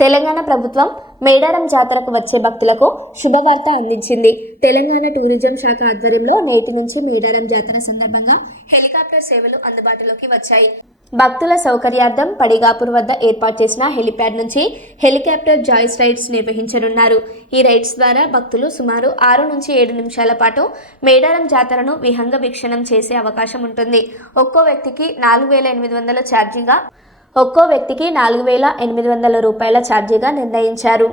తెలంగాణ ప్రభుత్వం మేడారం జాతరకు వచ్చే భక్తులకు శుభవార్త అందించింది. తెలంగాణ టూరిజం శాఖ ఆధ్వర్యంలో నేటి నుంచి మేడారం జాతర సందర్భంగా హెలికాప్టర్ సేవలు అందుబాటులోకి వచ్చాయి. భక్తుల సౌకర్యార్థం పడిగాపూర్ వద్ద ఏర్పాటు చేసిన హెలిప్యాడ్ నుంచి హెలికాప్టర్ జాయిస్ రైడ్స్ నిర్వహించనున్నారు. ఈ రైడ్స్ ద్వారా భక్తులు సుమారు ఆరు నుంచి ఏడు నిమిషాల పాటు మేడారం జాతరను విహంగ వీక్షణం చేసే అవకాశం ఉంటుంది. ఒక్కో వ్యక్తికి నాలుగు వేల ఎనిమిది వందల ఛార్జీగా ఒక్కో వ్యక్తికి నాలుగు వేల ఎనిమిది వందల రూపాయల ఛార్జీగా నిర్ణయించారు.